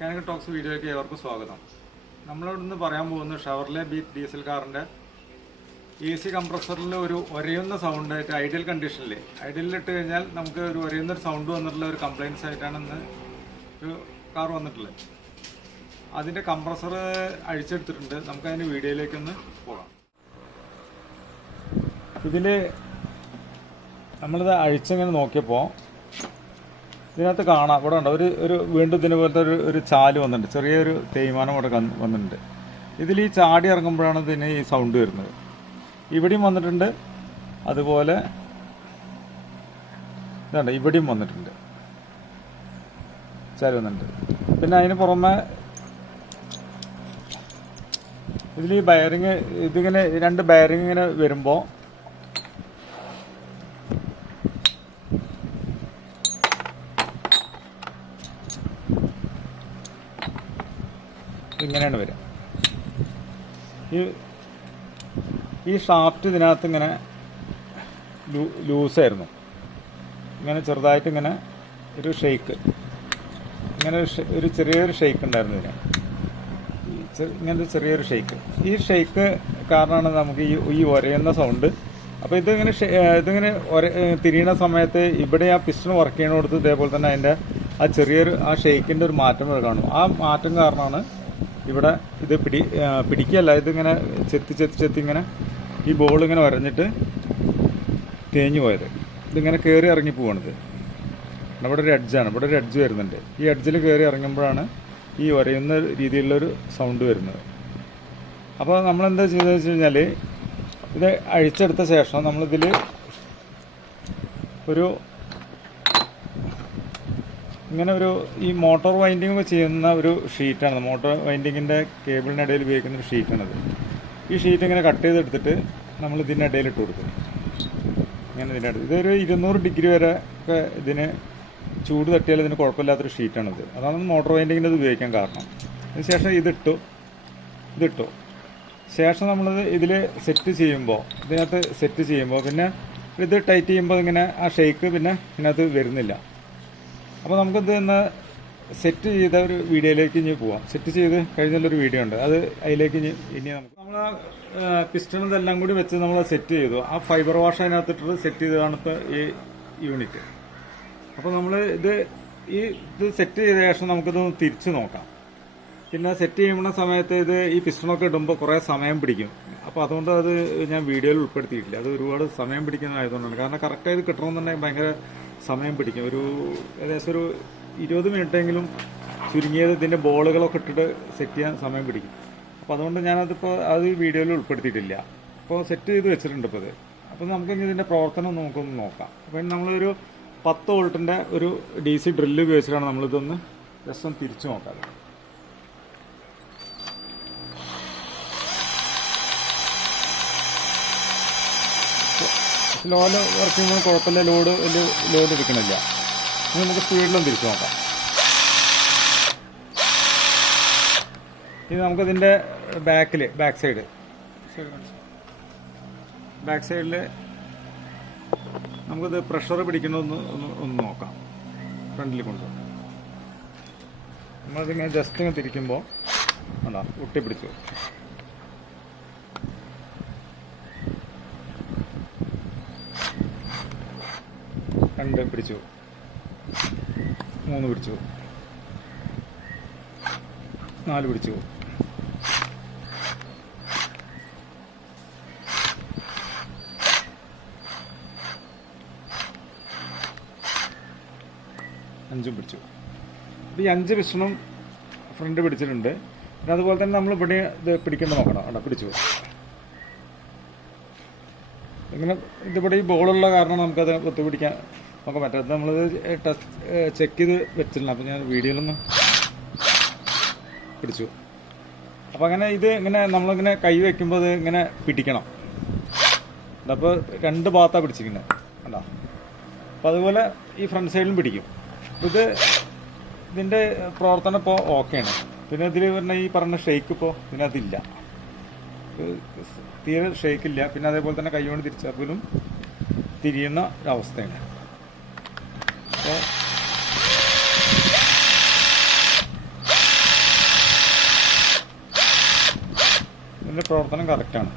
Mechanical talks വീഡിയോയ്ക്ക് ഏവർക്കും സ്വാഗതം. നമ്മളിവിടെ നിന്ന് പറയാൻ പോകുന്നത് ഷവർലെ ബീറ്റ് ഡീസൽ കാറിന്റെ എ സി കംപ്രസറിൽ ഒരു ഒരയുന്ന സൗണ്ട് ആയിട്ട് ഐഡിയൽ കണ്ടീഷനിൽ ഐഡിയലിൽ ഇട്ട് കഴിഞ്ഞാൽ നമുക്ക് ഒരു ഒരയുന്ന ഒരു സൗണ്ട് വന്നിട്ടുള്ള ഒരു കംപ്ലയിൻസ് ആയിട്ടാണ് ഇന്ന് ഒരു കാർ വന്നിട്ടുള്ളത്. അതിന്റെ കംപ്രസർ അഴിച്ചെടുത്തിട്ടുണ്ട്. നമുക്ക് അതിന്റെ വീഡിയോയിലേക്കൊന്ന് പോകാം. ഇതിൽ നമ്മളിത് അഴിച്ചിങ്ങനെ നോക്കിയപ്പോൾ ഇതിനകത്ത് കാണാം. ഇവിടെ ഉണ്ട് ഒരു ഒരു വീണ്ടും ഇതിനെ പോലത്തെ ഒരു ഒരു ചാൽ വന്നിട്ടുണ്ട്. ചെറിയൊരു തേയ്മാനം ഇവിടെ വന്നിട്ടുണ്ട്. ഇതിൽ ഈ ചാടി ഇറങ്ങുമ്പോഴാണ് ഇതിന് ഈ സൗണ്ട് വരുന്നത്. ഇവിടെയും വന്നിട്ടുണ്ട്. അതുപോലെ ഇതുണ്ട് ഇവിടെയും വന്നിട്ടുണ്ട്. ചാൽ വന്നിട്ടുണ്ട്. പിന്നെ അതിന് പുറമെ ഇതിൽ ഈ ബയറിങ് ഇതിങ്ങനെ രണ്ട് ബയറിങ് ഇങ്ങനെ വരുമ്പോൾ ഇങ്ങനെയാണ് വരിക. ഈ ഈ ഷാഫ്റ്റ് ഇതിനകത്ത് ഇങ്ങനെ ലൂസായിരുന്നു. ഇങ്ങനെ ചെറുതായിട്ട് ഇങ്ങനെ ഒരു ഷെയ്ക്ക് ഇങ്ങനെ ഒരു ചെറിയൊരു ഷെയ്ക്ക് ഉണ്ടായിരുന്നു ഇതിന്. ഇങ്ങനത്തെ ചെറിയൊരു ഷെയ്ക്ക് ഈ ഷെയ്ക്ക് കാരണമാണ് നമുക്ക് ഈ ഈ ഒരയുന്ന സൗണ്ട് അപ്പോൾ ഇതിങ്ങനെ ഇതിങ്ങനെ ഒര തിരിയണ സമയത്ത് ഇവിടെ ആ പിസ്റ്റൺ വർക്ക് ചെയ്യണ കൊടുത്ത് ഇതേപോലെ തന്നെ അതിന്റെ ആ ചെറിയൊരു ആ ഷെയ്ക്കിന്റെ ഒരു മാറ്റം കാണും. ആ മാറ്റം കാരണമാണ് ഇവിടെ ഇത് പിടി പിടിക്കുകയല്ല ഇതിങ്ങനെ ചെത്തി ചെത്തി ചെത്തി ഇങ്ങനെ ഈ ബോൾ ഇങ്ങനെ വരഞ്ഞിട്ട് തേഞ്ഞു പോയത്. ഇതിങ്ങനെ കയറി ഇറങ്ങി പോവാണിത് ഇവിടെ ഒരു എഡ്ജാണ് ഇവിടെ ഒരു എഡ്ജ് വരുന്നുണ്ട്. ഈ എഡ്ജിൽ കയറി ഇറങ്ങുമ്പോഴാണ് ഈ ഒരയുന്ന രീതിയിലുള്ളൊരു സൗണ്ട് വരുന്നത്. അപ്പോൾ നമ്മൾ എന്താ ചെയ്തതെന്ന് വെച്ച് കഴിഞ്ഞാൽ ഇത് അഴിച്ചെടുത്ത ശേഷം നമ്മളിതിൽ ഒരു ഇങ്ങനെ ഒരു ഈ മോട്ടോർ വൈൻഡിങ് ചെയ്യുന്ന ഒരു ഷീറ്റാണ്. മോട്ടോർ വൈൻഡിങ്ങിന്റെ കേബിളിനിടയിൽ ഉപയോഗിക്കുന്ന ഒരു ഷീറ്റാണത് ഈ ഷീറ്റ് ഇങ്ങനെ കട്ട് ചെയ്തെടുത്തിട്ട് നമ്മൾ ഇതിന്റെ ഇടയിൽ ഇട്ട് കൊടുക്കും. ഇങ്ങനെ ഇതിന്റെ ഇതൊരു ഇരുന്നൂറ് ഡിഗ്രി വരെ ഒക്കെ ഇതിന് ചൂട് തട്ടിയാൽ ഇതിന് കുഴപ്പമില്ലാത്തൊരു ഷീറ്റാണിത് അതാണ് മോട്ടോർ വൈൻഡിങ്ങിന്റെ ഇത് ഉപയോഗിക്കാൻ കാരണം. അതിനുശേഷം ഇതിട്ടു. ഇതിട്ടു. ശേഷം നമ്മളിത് ഇതിൽ സെറ്റ് ചെയ്യുമ്പോൾ ഇതിനകത്ത് സെറ്റ് ചെയ്യുമ്പോൾ പിന്നെ ഇത് ടൈറ്റ് ചെയ്യുമ്പോൾ ഇങ്ങനെ ആ ഷെയ്ക്ക് പിന്നെ ഇതിനകത്ത് വരുന്നില്ല. അപ്പോൾ നമുക്കിത് ഇന്ന് സെറ്റ് ചെയ്ത ഒരു വീഡിയോയിലേക്ക് ഇനി പോവാം. സെറ്റ് ചെയ്ത് കഴിഞ്ഞുള്ളൊരു വീഡിയോ ഉണ്ട്. അത് അതിലേക്ക് ഇനി ഇനി നമുക്ക് നമ്മൾ ആ ഇതെല്ലാം കൂടി വെച്ച് നമ്മൾ സെറ്റ് ചെയ്തു. ആ ഫൈബർ വാഷ് അതിനകത്തിട്ട് സെറ്റ് ചെയ്തതാണ് ഇപ്പോൾ ഈ യൂണിറ്റ് അപ്പോൾ നമ്മൾ ഇത് ഈ ഇത് സെറ്റ് ചെയ്ത ശേഷം നമുക്കിത് തിരിച്ച് നോക്കാം. പിന്നെ സെറ്റ് ചെയ്യുന്ന സമയത്ത് ഇത് ഈ പിസ്റ്റണൊക്കെ ഇടുമ്പോൾ കുറേ സമയം പിടിക്കും. അപ്പോൾ അതുകൊണ്ട് അത് ഞാൻ വീഡിയോയിൽ ഉൾപ്പെടുത്തിയിട്ടില്ല. അത് ഒരുപാട് സമയം പിടിക്കുന്നതായതുകൊണ്ടാണ്. കാരണം കറക്റ്റായി കിട്ടണമെന്നുണ്ടെങ്കിൽ ഭയങ്കര സമയം പിടിക്കും. ഒരു ഏകദേശം ഒരു ഇരുപത് മിനിറ്റെങ്കിലും ചുരുങ്ങിയത് ഇതിന്റെ ബോളുകളൊക്കെ ഇട്ടിട്ട് സെറ്റ് ചെയ്യാൻ സമയം പിടിക്കും. അപ്പോൾ അതുകൊണ്ട് ഞാനതിപ്പോൾ അത് വീഡിയോയിൽ ഉൾപ്പെടുത്തിയിട്ടില്ല. അപ്പോൾ സെറ്റ് ചെയ്ത് വെച്ചിട്ടുണ്ട് ഇപ്പോൾ ഇത്. അപ്പോൾ നമുക്ക് ഇനി ഇതിന്റെ പ്രവർത്തനം നമുക്കൊന്ന് നോക്കാം. അപ്പോൾ നമ്മളൊരു പത്ത് വോൾട്ടിന്റെ ഒരു ഡി സി ഡ്രില്ല് ഉപയോഗിച്ചിട്ടാണ് നമ്മളിതൊന്ന് രസം തിരിച്ചു നോക്കാം ലോഡ് വർക്ക് ചെയ്യുമ്പോൾ കുഴപ്പമില്ല. ലോഡ് വലിയ ലോഡ് എടുക്കണില്ല. ഇനി നമുക്ക് സ്പീഡിലും തിരിച്ചു നോക്കാം. ഇത് നമുക്കതിന്റെ ബാക്കിൽ ബാക്ക് സൈഡ് ബാക്ക് സൈഡിൽ നമുക്കിത് പ്രഷർ പിടിക്കണമെന്ന് ഒന്ന് ഒന്ന് നോക്കാം. ഫ്രണ്ടിൽ കൊണ്ട്. നമ്മളിതിങ്ങനെ ജസ്റ്റ് ഇങ്ങനെ തിരിക്കുമ്പോൾ അതാ ഒട്ടിപ്പിടിച്ചു രണ്ട് പിടിച്ചു. മൂന്ന് പിടിച്ചു. നാല് പിടിച്ചു. അഞ്ചും പിടിച്ചു. അപ്പോൾ ഈ അഞ്ച് വിഷണം ഫ്രണ്ട് പിടിച്ചിട്ടുണ്ട്. പിന്നെ അതുപോലെ തന്നെ നമ്മൾ ഇവിടെ ഇത് പിടിക്കേണ്ട നോക്കണം. അവിടെ പിടിച്ചു. ഇങ്ങനെ ഇതിവിടെ ഈ ബോളുള്ള കാരണം നമുക്കത് ഒത്തു നോക്കാൻ പറ്റാത്ത നമ്മളിത് ടെസ്റ്റ് ചെക്ക് ചെയ്ത് വെച്ചിട്ടുണ്ട്. അപ്പോൾ ഞാൻ വീഡിയോയിലൊന്ന് പിടിച്ചു. അപ്പോൾ അങ്ങനെ ഇത് ഇങ്ങനെ നമ്മളിങ്ങനെ കൈ വെക്കുമ്പോൾ ഇത് ഇങ്ങനെ പിടിക്കണം. അപ്പോൾ രണ്ട് ഭാഗത്താണ് പിടിച്ചിരിക്കുന്നത് കണ്ടോ? അപ്പോൾ അതുപോലെ ഈ ഫ്രണ്ട് സൈഡിലും പിടിക്കും. ഇത് ഇതിന്റെ പ്രവർത്തനം ഇപ്പോൾ ഓക്കെയാണ്. പിന്നെ ഇതിൽ പറഞ്ഞ ഈ പറഞ്ഞ ഷെയ്ക്ക് ഇപ്പോൾ ഇതിനകത്തില്ല ഇത് തീരെ ഷെയ്ക്കില്ല പിന്നെ അതേപോലെ തന്നെ കൈ കൊണ്ട് തിരിച്ചാൽ പോലും തിരിയുന്ന ഒരവസ്ഥയാണ്. പ്രവർത്തനം കറക്റ്റാണ്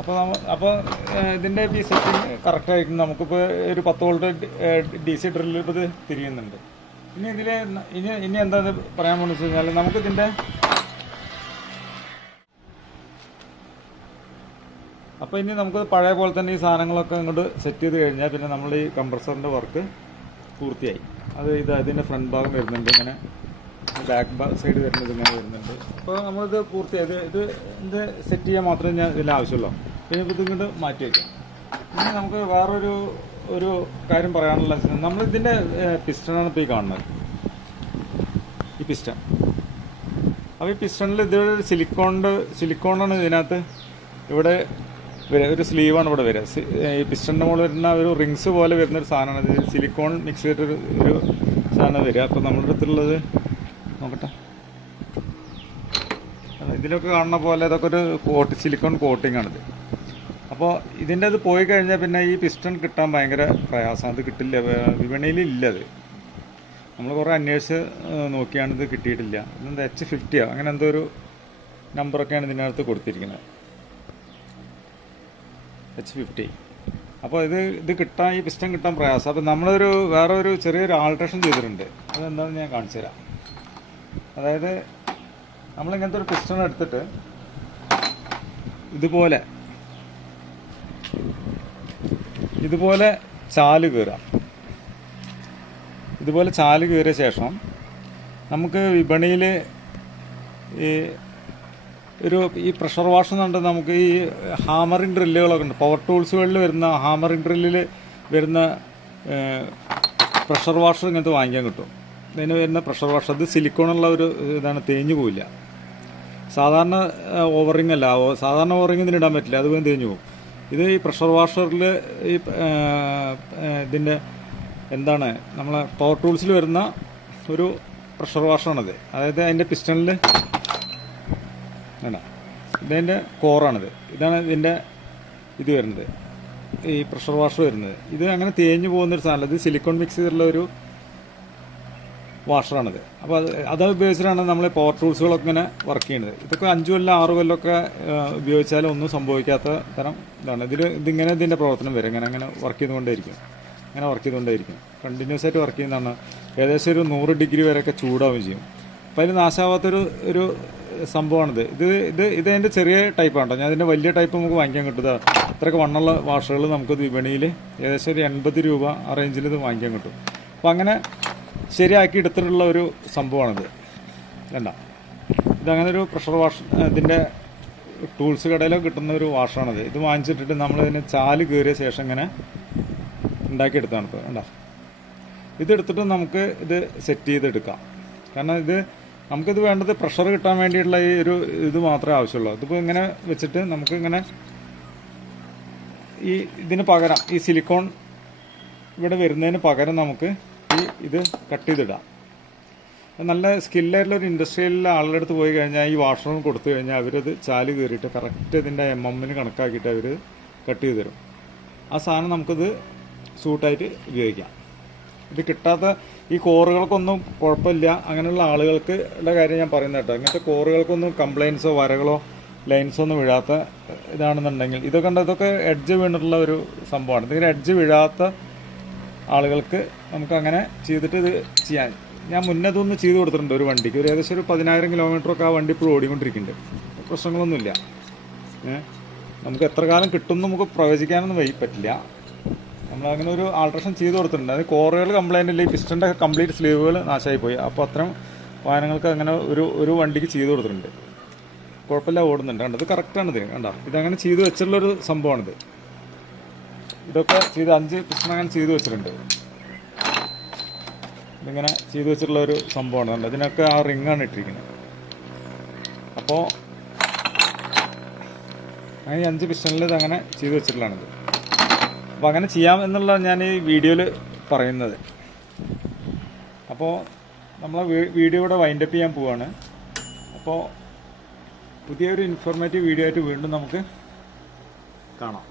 അപ്പോൾ നമ്മൾ അപ്പോൾ ഇതിന്റെ ബി സെറ്റിംഗ് കറക്റ്റായിരിക്കും നമുക്കിപ്പോൾ ഒരു പത്ത് വോൾട്ട് ഡി സി ഡ്രില്ലിപ്പോൾ ഇത് തിരിയുന്നുണ്ട്. ഇനി ഇതിൽ ഇനി ഇനി എന്താ പറയാൻ പോകുന്നത് വെച്ച് കഴിഞ്ഞാൽ നമുക്കിതിന്റെ അപ്പോൾ ഇനി നമുക്ക് പഴയ പോലെ തന്നെ ഈ സാധനങ്ങളൊക്കെ ഇങ്ങോട്ട് സെറ്റ് ചെയ്ത് കഴിഞ്ഞാൽ പിന്നെ നമ്മൾ ഈ കംപ്രസറിന്റെ വർക്ക് പൂർത്തിയായി. അത് ഇത് അതിന്റെ ഫ്രണ്ട് ഭാഗം വരുന്നുണ്ട് ഇങ്ങനെ ബാക്ക് സൈഡ് വരുന്നത് ഇങ്ങനെ വരുന്നുണ്ട്. അപ്പോൾ നമ്മളിത് പൂർത്തിയായത് ഇത് ഇത് സെറ്റ് ചെയ്യാൻ മാത്രമേ ഞാൻ ഇതിൽ ആവശ്യമുള്ളൂ. പിന്നെ ഇപ്പോൾ ഇതിങ്ങോട്ട് മാറ്റി വയ്ക്കാം പിന്നെ നമുക്ക് വേറൊരു ഒരു കാര്യം പറയാനുള്ള നമ്മളിതിന്റെ പിസ്റ്റണാണ് ഇപ്പോൾ ഈ കാണുന്നത്. ഈ പിസ്റ്റൺ അപ്പോൾ ഈ പിസ്റ്റണിൽ ഇതൊരു സിലിക്കോണിന്റെ സിലിക്കോണാണ് ഇതിനകത്ത് ഇവിടെ ഒരു സ്ലീവാണ് ഇവിടെ വരിക ഈ പിസ്റ്റണിന്റെ മുകളിൽ വരുന്ന ഒരു റിങ്സ് പോലെ വരുന്ന ഒരു സാധനമാണ്. ഇത് സിലിക്കോൺ മിക്സ് ചെയ്തിട്ടൊരു ഒരു സാധനം വരിക അപ്പോൾ നമ്മുടെ അടുത്തുള്ളത് നോക്കട്ടെ. ഇതിലൊക്കെ കാണുന്ന പോലെ ഇതൊക്കെ ഒരു കോട്ട് സിലിക്കോൺ കോട്ടിംഗ് ആണിത്. അപ്പോൾ ഇതിന്റെ അത് പോയി കഴിഞ്ഞാൽ പിന്നെ ഈ പിസ്റ്റൺ കിട്ടാൻ ഭയങ്കര പ്രയാസമാണ് അത് കിട്ടില്ല. വിപണിയിൽ ഇല്ല അത്. നമ്മൾ കുറേ അന്വേഷിച്ച് നോക്കിയാണ് ഇത് കിട്ടിയിട്ടില്ല. ഇതെന്താ എച്ച് ഫിഫ്റ്റിയോ അങ്ങനെ എന്തോ ഒരു നമ്പറൊക്കെയാണ് ഇതിനകത്ത് കൊടുത്തിരിക്കുന്നത്. എച്ച് ഫിഫ്റ്റി അപ്പോൾ ഇത് ഇത് കിട്ടാൻ ഈ പിസ്റ്റൺ കിട്ടാൻ പ്രയാസം. അപ്പോൾ നമ്മളൊരു വേറെ ഒരു ചെറിയൊരു ആൾട്രേഷൻ ചെയ്തിട്ടുണ്ട്. അതെന്താണെന്ന് ഞാൻ കാണിച്ചു തരാം. അതായത് നമ്മളിങ്ങനത്തെ ഒരു പിസ്റ്റൺ എടുത്തിട്ട് ഇതുപോലെ ഇതുപോലെ ചാൽ കീറാം. ഇതുപോലെ ചാൽ കീറിയ ശേഷം നമുക്ക് വിപണിയിൽ ഈ ഒരു ഈ പ്രഷർ വാഷ് എന്നുണ്ട് നമുക്ക് ഈ ഹാമറിൻ ഡ്രില്ലുകളൊക്കെ ഉണ്ട്. പവർ ടൂൾസുകളിൽ വരുന്ന ഹാമറിൻ ഡ്രില്ലിൽ വരുന്ന പ്രഷർ വാഷർ ഇങ്ങനത്തെ വാങ്ങിക്കാൻ കിട്ടും. ഇതിന് വരുന്ന പ്രഷർ വാഷർ അത് സിലിക്കോണുള്ള ഒരു ഇതാണ് തേഞ്ഞു പോവില്ല. സാധാരണ ഓവറിങ് അല്ല. സാധാരണ ഓവറിങ് ഇതിന് ഇടാൻ പറ്റില്ല. അതുപോലെ തേഞ്ഞു പോകും ഇത് ഈ പ്രഷർ വാഷറിൽ ഈ ഇതിന്റെ എന്താണ് നമ്മളെ പവർ ടൂൾസിൽ വരുന്ന ഒരു പ്രഷർ വാഷറാണത് അതായത് അതിന്റെ പിസ്റ്റണിൽ വേണ്ട ഇതിന്റെ കോറാണിത് ഇതാണ് ഇതിന്റെ ഇത് വരുന്നത്. ഈ പ്രഷർ വാഷർ വരുന്നത്. ഇത് അങ്ങനെ തേഞ്ഞു പോകുന്നൊരു സാധനം ഇത് സിലിക്കോൺ മിക്സ് ചെയ്തിട്ടുള്ള ഒരു വാഷറാണിത് അപ്പോൾ അത് അത് ഉപയോഗിച്ചിട്ടാണ് നമ്മൾ പവർ ടൂൾസുകളൊക്കെ ഇങ്ങനെ വർക്ക് ചെയ്യുന്നത്. ഇതൊക്കെ അഞ്ച് കൊല്ലം ആറ് കൊല്ലമൊക്കെ ഉപയോഗിച്ചാലും ഒന്നും സംഭവിക്കാത്ത തരം ഇതാണ്. ഇതിൽ ഇതിങ്ങനെ ഇതിന്റെ പ്രവർത്തനം വരും. ഇങ്ങനെ അങ്ങനെ വർക്ക് ചെയ്തുകൊണ്ടേയിരിക്കും. അങ്ങനെ വർക്ക് ചെയ്തുകൊണ്ടേയിരിക്കും. കണ്ടിന്യൂസ് ആയിട്ട് വർക്ക് ചെയ്യുന്നതാണ്. ഏകദേശം ഒരു നൂറ് ഡിഗ്രി വരെയൊക്കെ ചൂടാവുകയും ചെയ്യും. അപ്പോൾ അതിൽ നാശാവാത്തൊരു ഒരു സംഭവമാണിത്. ഇത് ഇത് ഇത് അതിന്റെ ചെറിയ ടൈപ്പാണ് കേട്ടോ ഞാൻ ഇതിന്റെ വലിയ ടൈപ്പ് നമുക്ക് വാങ്ങിക്കാൻ കിട്ടുക ഇത്രയൊക്കെ വണ്ണുള്ള വാഷറുകൾ നമുക്ക് വിപണിയിൽ ഏകദേശം ഒരു എൺപത് രൂപ ആ റേഞ്ചിൽ ഇത് വാങ്ങിക്കാൻ കിട്ടും. അപ്പം അങ്ങനെ ശരിയാക്കി എടുത്തിട്ടുള്ള ഒരു സംഭവമാണിത്. വേണ്ട ഇതങ്ങനെ ഒരു പ്രഷർ വാഷ് ഇതിന്റെ ടൂൾസ് കടയിലൊക്കെ കിട്ടുന്ന ഒരു വാഷാണിത് ഇത് വാങ്ങിച്ചിട്ടിട്ട് നമ്മളിതിന് ചാൽ കീറിയ ശേഷം ഇങ്ങനെ ഉണ്ടാക്കിയെടുത്താണ് ഇപ്പോൾ വേണ്ട ഇതെടുത്തിട്ട് നമുക്ക് ഇത് സെറ്റ് ചെയ്തെടുക്കാം. കാരണം ഇത് നമുക്കിത് വേണ്ടത് പ്രഷർ കിട്ടാൻ വേണ്ടിയിട്ടുള്ള ഈ ഒരു ഇത് മാത്രമേ ആവശ്യമുള്ളൂ. ഇതിപ്പോൾ ഇങ്ങനെ വെച്ചിട്ട് നമുക്ക് ഇങ്ങനെ ഈ ഇതിന് പകരം ഈ സിലിക്കോൺ ഇവിടെ വരുന്നതിന് പകരം നമുക്ക് ഈ ഇത് കട്ട് ചെയ്തിടാം. നല്ല സ്കില്ലായിട്ടുള്ള ഒരു ഇൻഡസ്ട്രിയിലെ ആളുടെ അടുത്ത് പോയി കഴിഞ്ഞാൽ ഈ വാഷറും കൊടുത്തു കഴിഞ്ഞാൽ അവരത് ചാൽ കയറിയിട്ട് കറക്റ്റ് ഇതിന്റെ എം എമ്മിന് കണക്കാക്കിയിട്ട് അവർ കട്ട് ചെയ്ത് തരും. ആ സാധനം നമുക്കിത് സൂട്ടായിട്ട് ഉപയോഗിക്കാം. ഇത് കിട്ടാത്ത ഈ കോറുകൾക്കൊന്നും കുഴപ്പമില്ല. അങ്ങനെയുള്ള ആളുകൾക്ക് കാര്യം ഞാൻ പറയുന്നത് കേട്ടോ. ഇങ്ങനത്തെ കോറുകൾക്കൊന്നും കംപ്ലയിൻസോ വരകളോ ലൈൻസോ ഒന്നും വീഴാത്ത ഇതാണെന്നുണ്ടെങ്കിൽ ഇതൊക്കെ ഉണ്ട് ഇതൊക്കെ എഡ്ജ് വീണിട്ടുള്ള ഒരു സംഭവമാണ്. ഇതിങ്ങനെ എഡ്ജ് വീഴാത്ത ആളുകൾക്ക് നമുക്ക് അങ്ങനെ ചെയ്തിട്ട് ഇത് ചെയ്യാൻ ഞാൻ മുന്നേ ഇതൊന്ന് ചെയ്ത് കൊടുത്തിട്ടുണ്ട് ഒരു വണ്ടിക്ക്. ഒരു ഏകദേശം ഒരു പതിനായിരം കിലോമീറ്ററൊക്കെ ആ വണ്ടി ഇപ്പോൾ ഓടിക്കൊണ്ടിരിക്കുന്നുണ്ട്. പ്രശ്നങ്ങളൊന്നുമില്ല. നമുക്ക് എത്ര കാലം കിട്ടും നമുക്ക് പ്രവചിക്കാനൊന്നും പറ്റില്ല. നമ്മൾ അങ്ങനെ ഒരു ആൾട്രേഷൻ ചെയ്ത് കൊടുത്തിട്ടുണ്ട്. അത് കോറുകൾ കംപ്ലൈന്റ് ഇല്ല ഈ പിസ്റ്റന്റെ കംപ്ലീറ്റ് സ്ലീവുകൾ നാശമായി പോയി അപ്പോൾ അത്തരം വാഹനങ്ങൾക്ക് അങ്ങനെ ഒരു ഒരു വണ്ടിക്ക് ചെയ്ത് കൊടുത്തിട്ടുണ്ട്. കുഴപ്പമില്ല ഓടുന്നുണ്ട്. കണ്ടത് കറക്റ്റാണ് ഇതിന് കണ്ടോ? ഇതങ്ങനെ ചെയ്ത് വെച്ചിട്ടുള്ളൊരു സംഭവമാണിത്. ഇതൊക്കെ ചെയ്ത് അഞ്ച് പിസ്റ്റൺ അങ്ങനെ ചെയ്ത് വെച്ചിട്ടുണ്ട്. ഇതിങ്ങനെ ചെയ്ത് വെച്ചിട്ടുള്ള ഒരു സംഭവമാണ്. കണ്ടത് ഇതിനൊക്കെ ആ റിങ്ങാണ് ഇട്ടിരിക്കുന്നത്. അപ്പോൾ അങ്ങനെ അഞ്ച് പിസ്റ്റണിൽ ഇതങ്ങനെ ചെയ്ത് വെച്ചിട്ടുള്ളതാണിത്. അപ്പോൾ അങ്ങനെ ചെയ്യാം എന്നുള്ള ഞാൻ ഈ വീഡിയോയിൽ പറയുന്നത്. അപ്പോൾ നമ്മൾ വീഡിയോ ഇവിടെ വൈൻഡപ്പ് ചെയ്യാൻ പോവാണ്. അപ്പോൾ പുതിയൊരു ഇൻഫോർമേറ്റീവ് വീഡിയോ ആയിട്ട് വീണ്ടും നമുക്ക് കാണാം.